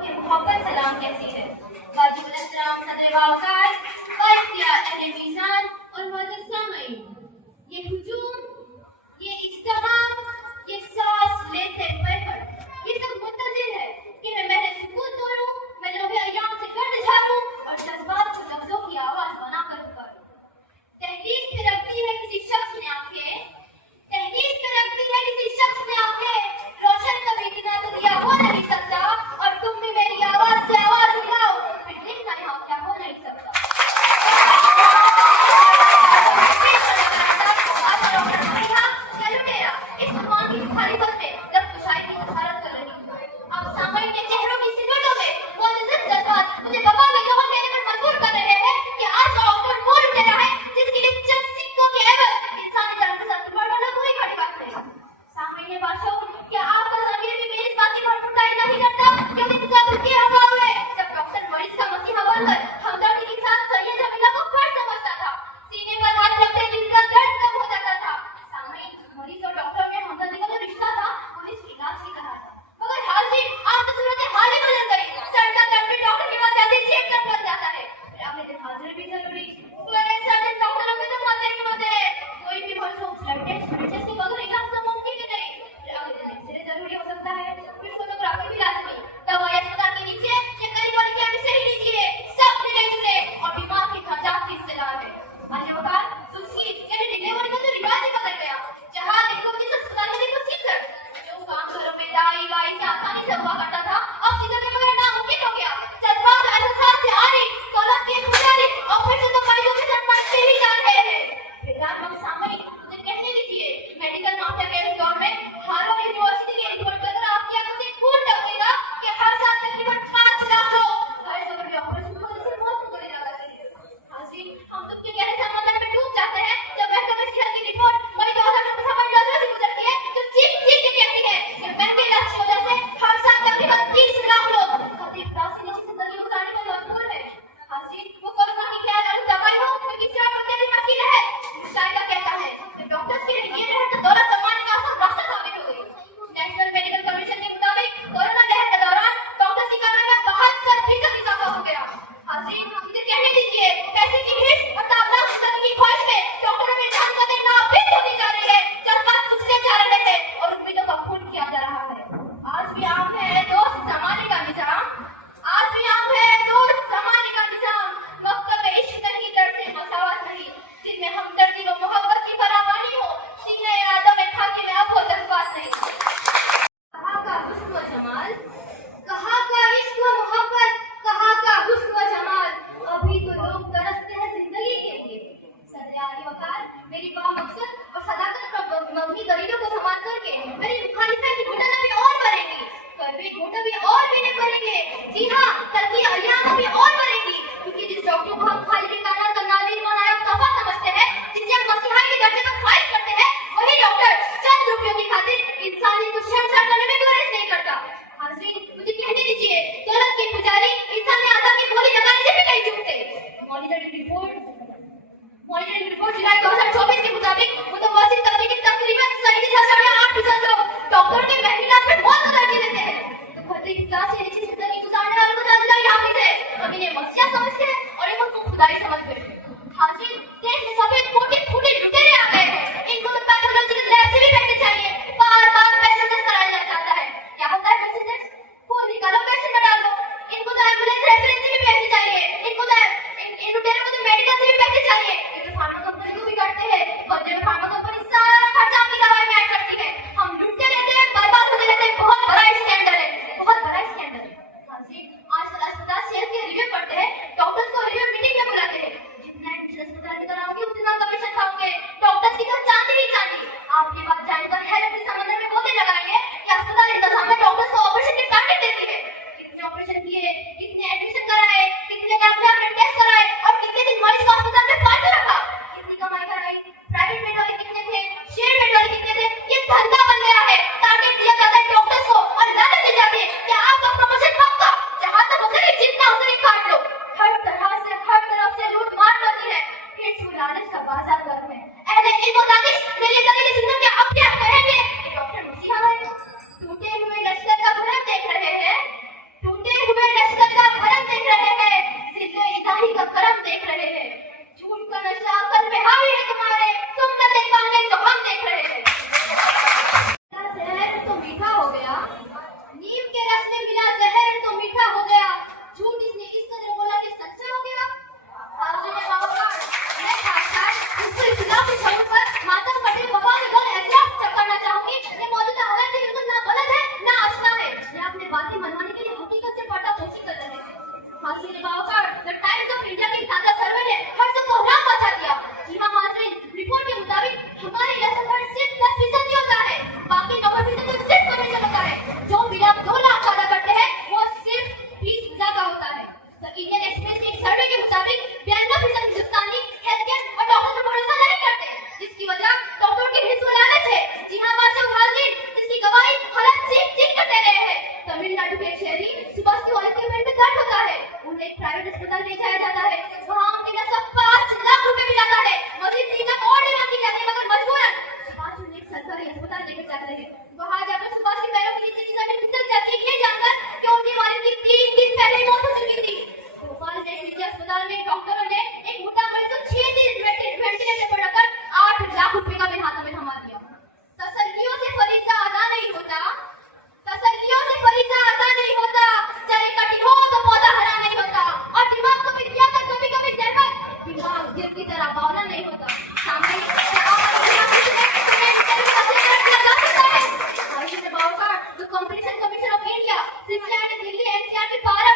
कि मोहब्बत सलाम कैसी है। वाजिब अलैहिस्सलाम सदर वाक़ात क़याम अहले मीज़ान और मौजूद सामईन, ये हुजूम, ये इज्तिहाम, ये सांस लेते बैठक, ये सब मुंतज़िर है कि मैं महज़ सुकूत तोड़ूं, मैं लोहे अय्याम से गर्द झाड़ूं और जज्बात को लफ्ज़ों की आवाज़ बनाकर पुकारूं। तहरीक पे रखती है किसी शख्स ने आंखें, तहरीक पे रखती है किसी शख्स ने आंखें, रोशन कभी बिना तो दिया हो नहीं सकता, और तुम भी मेरी आवाज़ से आवाज़ मिलाओ, फिर लिखना यहाँ क्या हो नहीं सकता। इस ज़ुबान की मुखालिफत में लफ्ज़ शायरी की सहारत कर रही हूँ। अब सामईन के चेहरों की सिलवटों में मुअज़्ज़ज़ जज़्बात मुझे वफ़ा में यौन देने पर मजबूर कर रहे हैं कि आज का ऑक्टोबर वो लुटेरा है जिसके लिए चंद सिक्कों के एवज़ इंसानी जान के साथ खिलवाड़ करना बुरी घड़ी बात है। सामईन बादशाह, क्या आपका ज़मीर भी मेरी इस बात की भरभुटाई नहीं करता कि हम इंतज़ार करके हवा हुए जब डॉक्टर मरीज का मसीहा बनकर हमदर्दी के साथ सैयद जमीला को फर्ज समझता था, सीने पर हाथ रखते जिनका दर्द कम हो जाता था। सामईन, मरीज और डॉक्टर में हमदर्दी का जो रिश्ता था वो इस इलाज की तरह था, मगर हाजी आज तो सूरत हाल ही बदल गई। सर का दर्द भी डॉक्टर के पास जल्दी चेक कर बन जाता है, फिर अगले दिन हाजिरी भी जरूरी। सर्जन डॉक्टरों के तो मजे के मजे है, कोई भी भरोसा ब्लड टेस्ट जैसे बगैर इलाज तो मुमकिन ही नहीं। फिर अगले दिन एक्सरे जरूरी हो सकता है, फिर सोनोग्राफी भी लाजमी। दवाई अस्पताल के नीचे चेक करी वाली कैंप से ही लीजिए, सब मिले जुले और बीमार की खर्चात की इस्तेलाह है। आज बता उसकी यानी डिलीवरी का तो रिवाज ही बदल गया। जहाँ देखो जिस अस्पताल में देखो सीजर, जो काम घरों में दाई वाई से आसानी से हुआ करता था अब सीजर के बगैर नामुमकिन हो गया। जज्बात एहसास से आ रही दौलत की पुजारी और फिर से तो मरीजों के सर मारते ही जा रहे हैं। फिर सामईन, मुझे कहने दीजिए, मेडिकल माफिया के इस दौर में हार्वर्ड यूनिवर्सिटी के रिपोर्ट पर आपकी आंखों से खून टपकेगा कि हर साल तकरीबन 5 लाख लोग घायल होकर ऑपरेशन की वजह से मौत को गले लगा देते हैं। हाजी, हम दुख के गहरे समंदर में डूब जाते हैं जब महकमे सेहत की रिपोर्ट मई 2019 में नजरों से गुजरती है तो चीख चीख के कहती है कि महंगे इलाज की वजह से हर साल तकरीबन 30 लाख लोग खतरे की जिंदगी गुजारने में मजबूर है। हाजी, वो कोरोना की क्या दवाई हो कि किसी और बंदे की मशीन है। शायद कहता है कि डॉक्टर्स के लिए ये लहर तो दौलत कमाने का आसान रास्ता साबित हो गई। नेशनल मेडिकल कमीशन के मुताबिक कोरोना लहर के दौरान डॉक्टर्स की कमी में 72% इजाफा हो गया। हाजी, मुझे कहने दीजिए, पैसे की हिर्स और ताबनाक जिंदगी की ख्वाहिश में डॉक्टरों में जान का देना फिर होती जा रही है, जज्बात कुचले जा रहे हैं और उम्मीदों का खून किया जा रहा है। आज भी आम है दोस्त जमाने का निजाम, आज भी आम है दोस्त जमाने का निजाम। मकतब इश्क नहीं, दर्द से मसावत नहीं, जिनमें हमदर्दी व मोहब्बत की फरावानी हो, सीने आदम में खाके में अब वो जज्बात नहीं। कहाँ का हुस्न व जमाल, कहाँ का इश्क व मोहब्बत, कहाँ का हुस्न व जमाल, अभी तो लोग तरसते हैं जिंदगी के लिए। सदर आली वकार, मेरी बामकसद और सदाकत पर मबनी दलीलों को संभाल करके मेरी मुखालिफा की घुटन अभी और बढ़ेगी, कड़वे घूंट भी और पीने पड़ेंगे। जी हाँ, तलखी अय्याम भी और बढ़ेगी, क्योंकि जिस डॉक्टर को हम खालिद कायनात का नाज़िर बनाया तोहफा समझते हैं, जिसे हम मसीहा के दर्जे पर ख्वाहिश करते हैं, वही डॉक्टर चंद रुपयों की खातिर इंसानी को शर्मसार करने में गुरेज नहीं करता। हाज़रीन, मुझे कहने दीजिए, दौलत के पुजारी इंसानी आदम की गोली लगाने से भी नहीं चूकते। मॉनिटरिंग रिपोर्ट जुलाई 2024 के मुताबिक मुतवस्सित तबके के तकरीबन 37.8% लोग डॉक्टर के महंगे इलाज पर मौत को तरजीह देते हैं। तो खतरे की क्लास से नीचे जिंदगी गुजारने वालों को तो अल्लाह ही हाफिज है, हम इन्हें मसीहा समझते हैं और इनको तो खुदाई समझ गए। हाजिर, देश में सफेद फूटे लुटेरे आ गए हैं, इनको तो पैथोलॉजी के लैब से भी पैसे चाहिए, बार-बार पैसेंजर कराया जाता है। क्या होता है पैसेंजर? खून निकालो पैसे में डाल दो। इनको तो एम्बुलेंस रेफरेंस से भी पैसे चाहिए, इनको तो इन लुटेरों को तो मेडिकल से भी पैसे चाहिए। ये तो फार्मा कंपनी को भी करते हैं, बदले में फार्मा कंपनी सारा खर्चा अपनी दवाई में ऐड करती है। हम लुटते रहते हैं, बर्बाद होते रहते हैं। बहुत बड़ा स्कैंडल है, बहुत बड़ा स्कैंडल है। हाजी, आजकल अस्पताल सेहत के रिव्यू पढ़ते हैं, डॉक्टर्स को रिव्यू मीटिंग में बुलाते हैं। जितना अस्पताल में कराओगे उतना कमीशन खाओगे, डॉक्टर्स की तो चांदी ही चांदी। आपके पास जानकर हैरत के समंदर में गोते लगाएंगे कि अस्पताल इंतजाम में डॉक्टर्स को ऑपरेशन के टारगेट देती है। कितने ऑपरेशन किए, कितने एडमिशन कराए, कितने लैब में अपने टेस्ट कराए और कितने दिन मरीज को अस्पताल में फालतू रखा, कितनी कमाई कराई। प्राइवेट बेड वाले कितने थे, शेयर बेड वाले कितने थे, ये धंधा बन गया है। टारगेट दिया जाता है डॉक्टर्स को और लानत दी जाती है कि आपका प्रमोशन पक्का, जहां तक हो सके जितना हो सके काट लो। हर तरह हकीकत से पर्दापोशी कर रहे हैं। हासिल बावकार द टाइम्स ऑफ इंडिया के ताजा सर्वे ने हर से कोहराम मचा दिया। जी हाँ माजरीन, रिपोर्ट के मुताबिक हमारे इलाके पर सिर्फ 10% होता है, बाकी 90% तो सिर्फ कमीशन होता है। जो बिल आप 2 लाख अदा करते हैं वो सिर्फ 20 वीजा का होता है। द इंडियन एक्सप्रेस के एक सर्वे के मुताबिक 92% हिंदुस्तानी हेल्थ केयर और डॉक्टर पर भरोसा नहीं करते, जिसकी वजह डॉक्टर की रिस्क लालच है। जी हाँ मासूम हाजिर, जिसकी गवाही हालात चीख कर दे रहे हैं। तमिलनाडु के एक शहरी सुभाष की हालत के पेट में दर्द होता है, उन्हें एक प्राइवेट अस्पताल ले जाया जाता है। वहाँ उनके नसब 5 लाख रुपए भी जाता है, मजीद 3 लाख और भी मांगी जाती है, मगर मजबूरन सुभाष उन्हें एक सरकारी अस्पताल लेकर जाते हैं। वहाँ जाकर सुभाष के पैरों के नीचे की जमीन फिसल जाती है, ये जानकर कि उनकी वालिद की 3 दिन पहले ही मौत हो चुकी थी। भोपाल के एक निजी अस्पताल में डॉक्टरों ने एक मोटा मरीज को 6 दिन वेंटिलेटर पर रखकर 8 लाख रुपए का बिल हाथों में थमा दिया। तसल्लियों से फरीजा अदा नहीं होता, तसल्लियों से फरीजा अदा नहीं होता, चाहे कटी हो तो पौधा हरा नहीं होता, और दिमाग को भी दिया कर कभी कभी जहमत दिमाग दिल की तरह बावला नहीं होता। सामने competition commission of India, Delhi NCR के 12